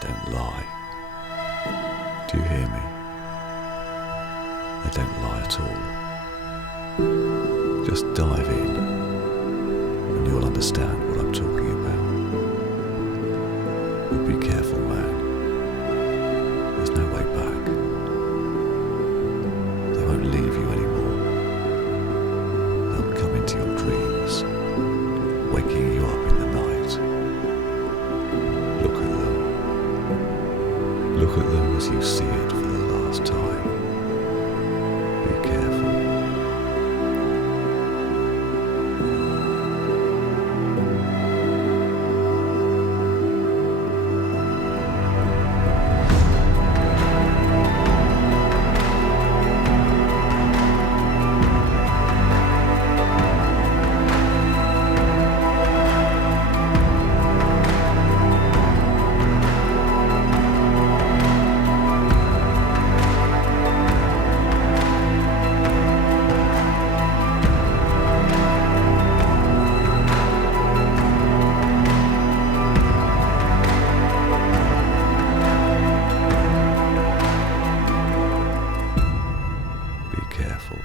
don't lie. Do you hear me? They don't lie at all. Just dive in and you'll understand what I'm talking about. But be careful, man. There's no way back. They won't leave you anymore. They'll come into your dreams, waking you up in the night. Look at them. Look at them as you see it for the last time. Be careful. Be careful.